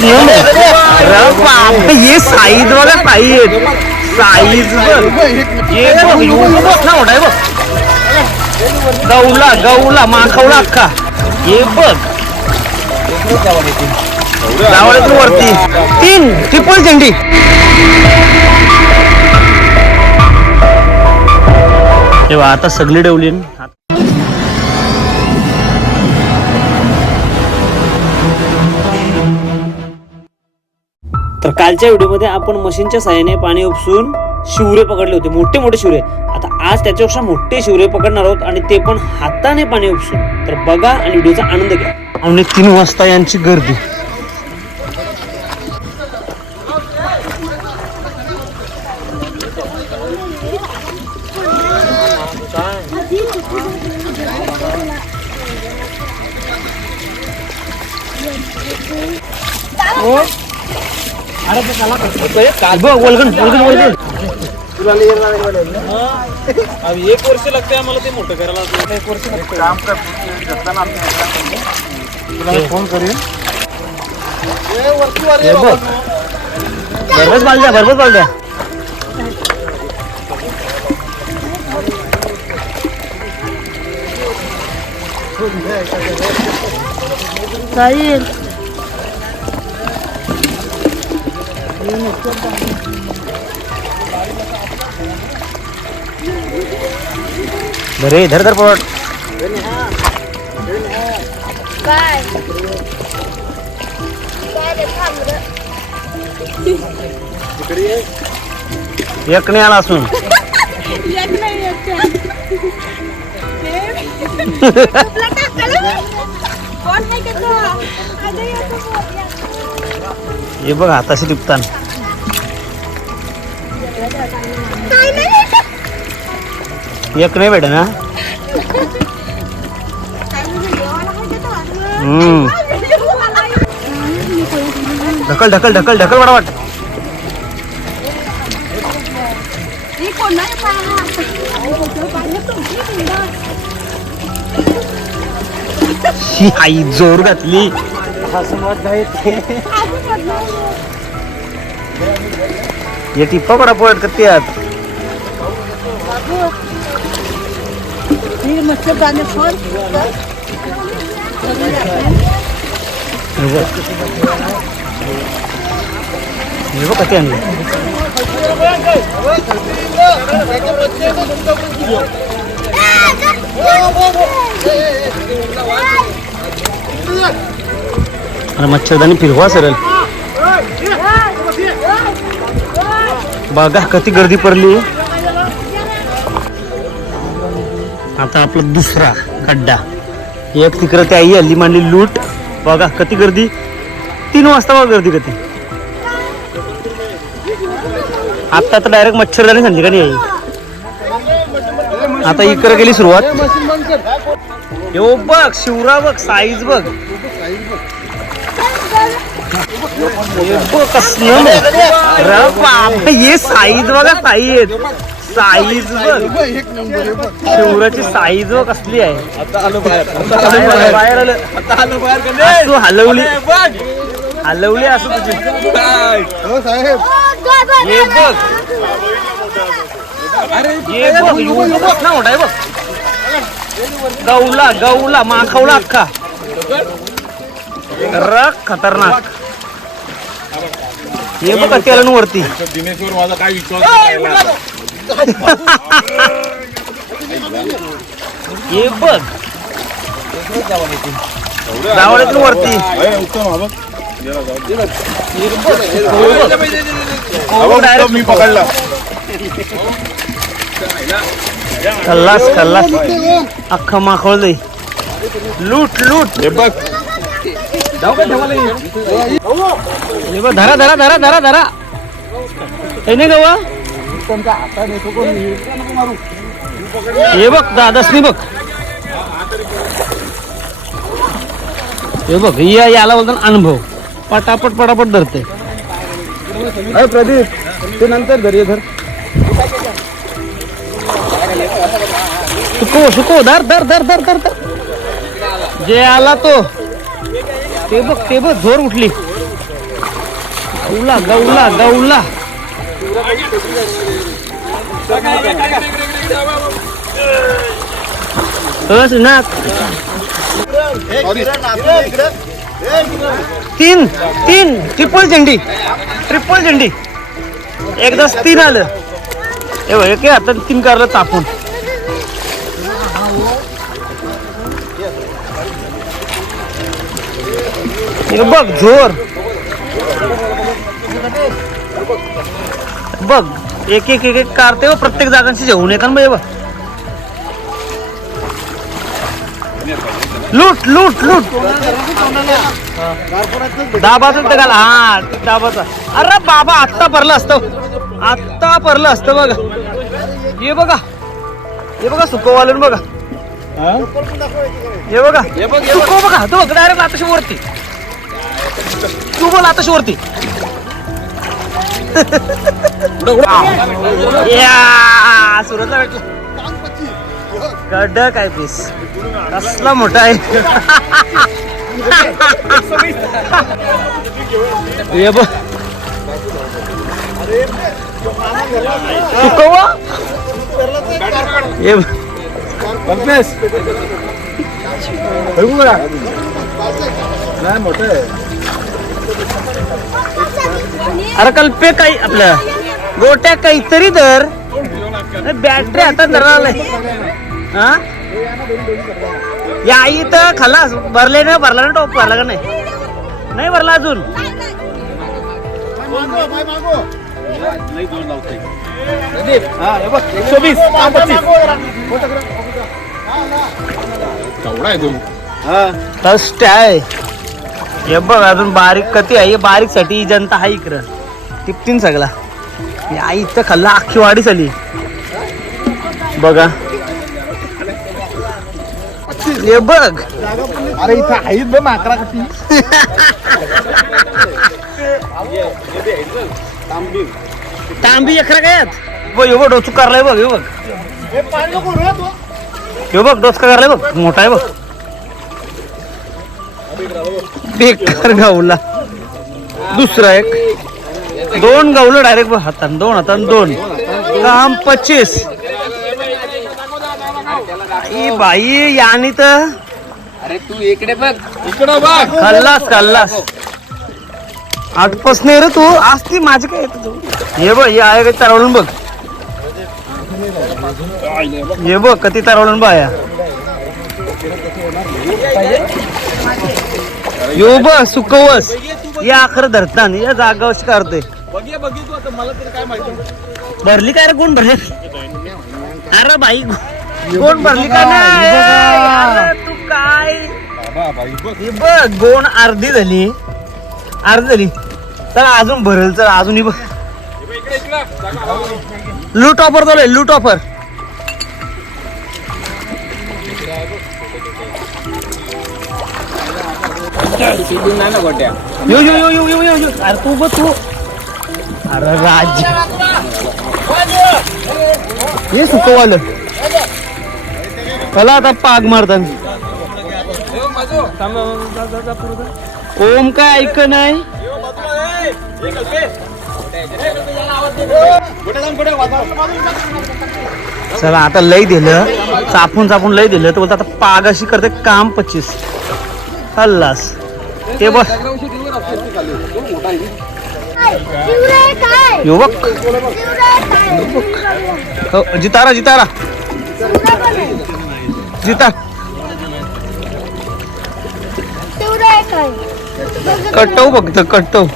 कसलं अरे बाप हे साईज बघा साईज साईज मोठा मोठा आहे बघ गौला गौला माखवला अख्खा हे बघ जावळातून वरती तीन ट्रिपल झेंडी तेव्हा आता सगळी डवली तर कालच्या व्हिडिओमध्ये आपण मशीनच्या साहाय्याने पाणी उपसून शिवरे पकडले होते. मोठे मोठे शिवरे. आता आज त्याच्यापेक्षा मोठे शिवरे पकडणार आहोत आणि ते पण हाताने पाणी उपसून. तर बघा आणि व्हिडिओचा आनंद घ्या. आणि तीन वाजता यांची गर्दी. वलगण एक वर्ष लागते आम्हाला ते मोठं करायला एक वर्ष काम तुला फोन करेन द्या भरपूर भरभच द्या साहिल. धरे धर धर पड काय. एक नाही आला असून हे बघ हाताशी टिपतान एक नाही भेट ना ढकल ढकल ढकल ढकल वाट. वाट आई जोर घातली. असं म्हटलं. हे टिप्पा पडा पडत का त्यात ही मस्त गाणे फोन हे बघ हे बघ कधी आणलं अरे मच्छरदानी फिरवा सरल। बघा किती गर्दी पडली आता आपला दुसरा खड्डा। एक तिकडं त्या आई हल्ली मांडली लूट। बघा कती गर्दी? तीन वाजता बघा गर्दी कधी आता तर डायरेक्ट मच्छरदानी सांगते का नाही आई आता इकडे गेली सुरुवात। यो बघ शिवरा बघ साईज बघ। कसलं अरे हे साईज बघा साईज साईज बघ शिवराची साईज बघ कसली आहे बाहेर आलं बाहेर. तू हलवली हलवली असं तुझी हो साहेब हे बघ हे बघ एवढं मोठा आहे बघ गौला गौला माखवला अख्खा र खतरनाक हे बघ त्याला वरती. दिनेशवर माझा काय विश्वास. हे बघ. जावळातून वरती. उत्तम मी पकडला. खल्लास खल्लास. अख्खा माखवल दे. लूट लूट. हे बघ. हे बघ धरा धरा धरा धरा धरा. हे नाही गवा हे बघ दादासनी बघ. हे बघ या याला बोलतात अनुभव. पटापट पटापट धरते. अरे प्रदीप ते नंतर घरी धर. सुको सुको धर धर धर धर धर धर. जे आला तो. ते बघ ते बघ जोर उठली. गौला गौला गौला. ना. तीन तीन ट्रिपल झेंडी ट्रिपल झेंडी. एकदाच तीन आलं. हे काय आता तीन कारलं तापून. हे बघ जोर. बघ एक एक एक एक कार ते प्रत्येक जागांशी जेवून येतात बघ हे बघ. लूट लूट लूट. दाबाचा घाल. हा दाबाचा. अरे बाबा आत्ता भरलं असतं. आत्ता भरलं असतं बघा. हे बघा. हे बघा सुकवालं बघा. हे? बघा. सुको बघा. तो बघ डायरेक्ट आताशी वरती. तू बोल आताशी वरती कडक सुरतला पीस कसला मोठा आहे. हे बघ. सुकवा मोठं आहे. अरे कल्पे काही आपल्या गोट्या काहीतरी तर बॅटरी आता धरलाय. हा? या आई तर खलास भरले ना भरला ना टोप भरला का नाही? नाही भरला अजून. कष्ट आहे हे बघ अजून बारीक कती आहे. हे बारीकसाठी जनता आहे इकडं. टिपतीन सगळा. या इथं खाल्ला अख्खी वाडी झाली. बघा. हे बघ. अरे इथं आहेत बे माकरा कशी तांबी अकरा काय बघ हे बघ डोचू करलाय बघ हे बघ. हे बघ डोचका करलाय बघ. मोठा आहे बघ. बेकार गावला दुसरा एक. दोन गावलं डायरेक्ट हातान. दोन हातान दोन. काम पच्चीस. ई बाई यानी तर अरे तू इकडे बघ. खाल्लास खाल्लास. आठपास नाही रे तू. आज ती माझी काय येत तू? हे बघ हे आहे काही तरवळून बघ. हे बघ कधी तरवळून बघ या यो बघ सुकवस. या आखर धरतान या जागावच करते भरली काय रे कोण भरली? अरे बाई कोण भरली का नाही? तू काय? ही बघ गोण अर्धी झाली. अर्धी झाली. तर अजून भरेल तर अजून ही बघ. लूट ऑफर चालू आहे लूट ऑफर. यो यो यो यो यो यो यो अरे तू बघ तू अरे राज हे सुकवालं चला आता पाग मारतात ओम काय ऐक नाही चला आता लय दिलं. चापून चापून लय दिलं. तर बोलतो आता पाग अशी करते काम पच्चीस. हल्लास. ते युवक. युवक जितारा जितारा. जिता. कटव काय कट्टव बघ कट्टव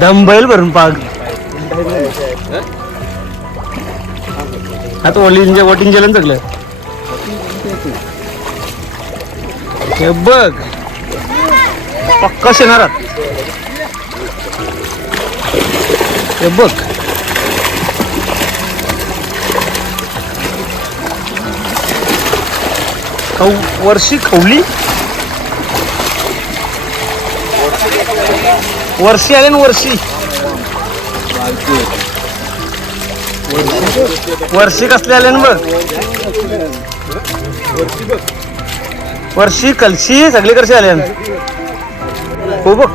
दंबैल भरून पाग. आता वॉटिंग वॉटिंग केलं जगलं सगळं. हे बघ. पक्का शेणारात हे बघ. खव वर्षी खवली वर्षी आले ना वर्षी? वर्षी कसले आले ना बघ. वर्षी कलशी सगळी कशी आले हो बघ.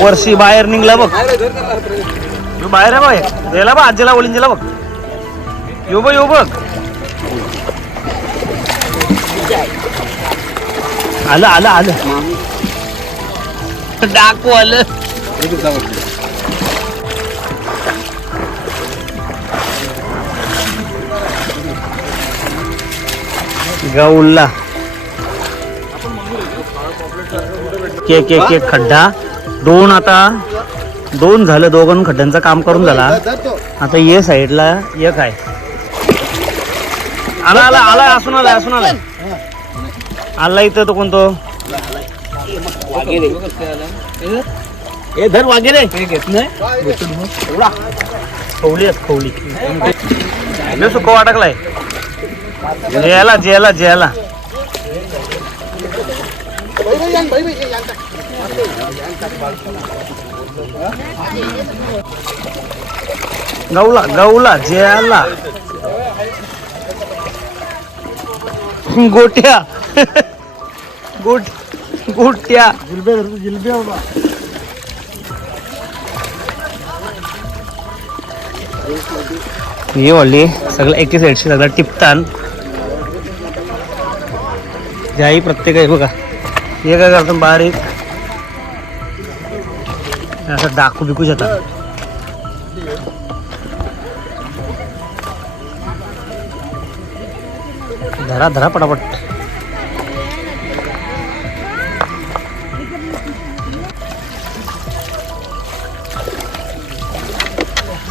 वर्षी बाहेर निघला बघ. ह्यो बाहेर आहे बाहेर गेला बघ आजीला ओलिंजीला बघ. यो बघ यो बघ. आलं आलं आलं. डाकू आलं. गौल्ला केक केक केक खड्डा. दोन आता दोन झालं दोघं खड्ड्यांचं काम करून झाला. आता ये साईडला एक आहे आला आला आला असून आलाय असून आलाय आला इथं तो कोणतो? धर खवली आहेत खवली सुख अटकलाय जेला जेला जेला गौला गौला जेला. गोट्या. गोट गोट्या. हे वाढली सगळं एके साईडशी सगळं टिपतान. ज्याही प्रत्येक आहे बघा. हे काय करतो बारीक. असं डाकू बिकू जातात धरा धरा पटापट.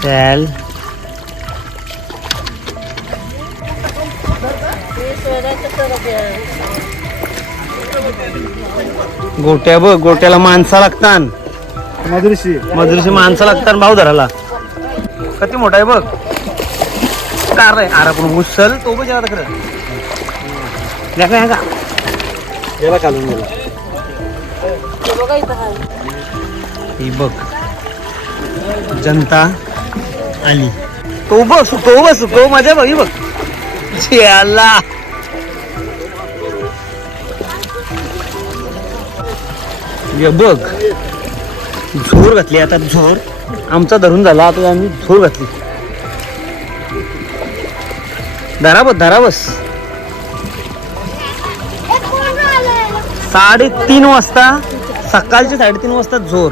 चल गोट्या बघ गोट्याला माणसा लागतात मधुरशी. मजुरीची माणसं लागतात भाऊ धराला. किती मोठा आहे बघ. कार आहे. अरे पण उचल तो बघ आता खरं का, या का? याला काढून गेला. ही बघ. जनता आली. तो बघ तो बघ तो मजा बघ ही बघ. याला. हे बघ. झोर घातली आता झोर. आमचा धरून झाला आता आम्ही झोर घातली. धरा बस साडेतीन वाजता सकाळचे साडेतीन वाजता झोर.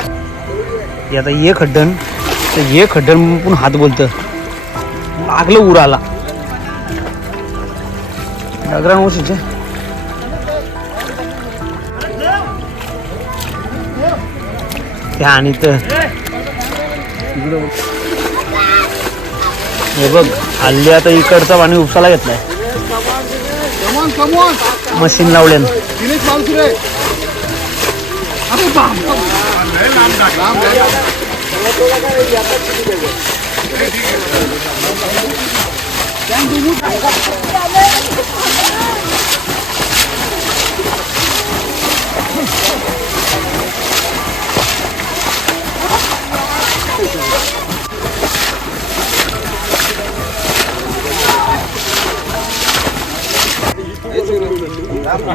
हे आता ये खड्डन. तर ये खड्डन पण हात बोलत. लागलं उराला. नगरा वशीचे त्या आणि तर हे बघ हल्ली आता इकडचा पाणी उपसाला घेतलाय. मशीन लावल्यानं.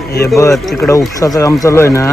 हे बघ तिकडं उपसाचं काम चालू आहे ना.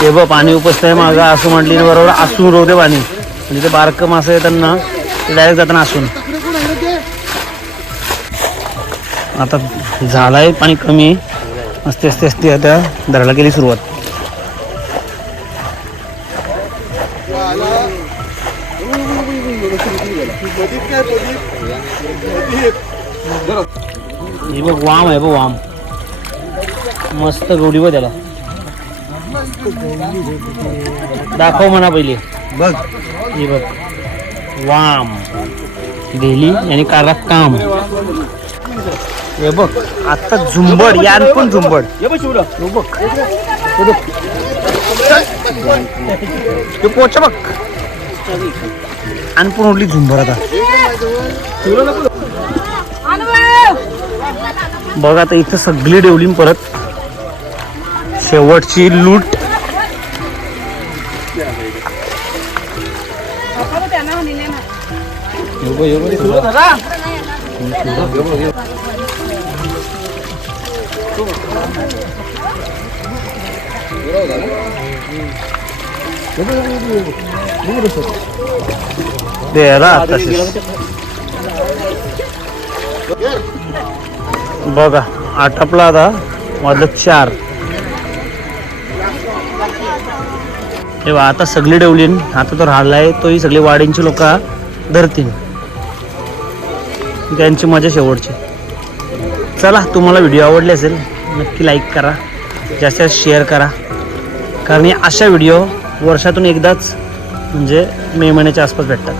हे बघ पाणी उपसतंय माझं आसू म्हटली ना बरोबर आसून रोवते पाणी. म्हणजे ते बारकं मासं आहे त्यांना ते डायरेक्ट जाताना आसून आता झालाय पाणी कमी. असते असते असते आता धरायला केली सुरुवात. हे बघ वाम आहे बघ वाम. मस्त गोडी बघ त्याला. दाखव म्हणा पहिले. बघ. हे बघ. वाम. दिली आणि कारा काम. हे बघ आता झुंबड यान पण झुंबड. हे बघ शिवरा बघ. बघ. ते पोचा बघ. आणि पण उडली झुंबड आता. बघ आता इथं सगळी डेवली परत. शेवटची लूट. द्यायला बघा आटपला आता मधलं चार. हे आता सगळी डेवलीन आता तो राहिलाय तोही सगळी वाडींची लोक धरतील त्यांची मजा शेवटची. चला तुम्हाला व्हिडिओ आवडले असेल नक्की लाईक करा जास्तीत जास्त शेअर करा. कारण अशा व्हिडिओ वर्षातून एकदाच म्हणजे मे महिन्याच्या आसपास भेटतात.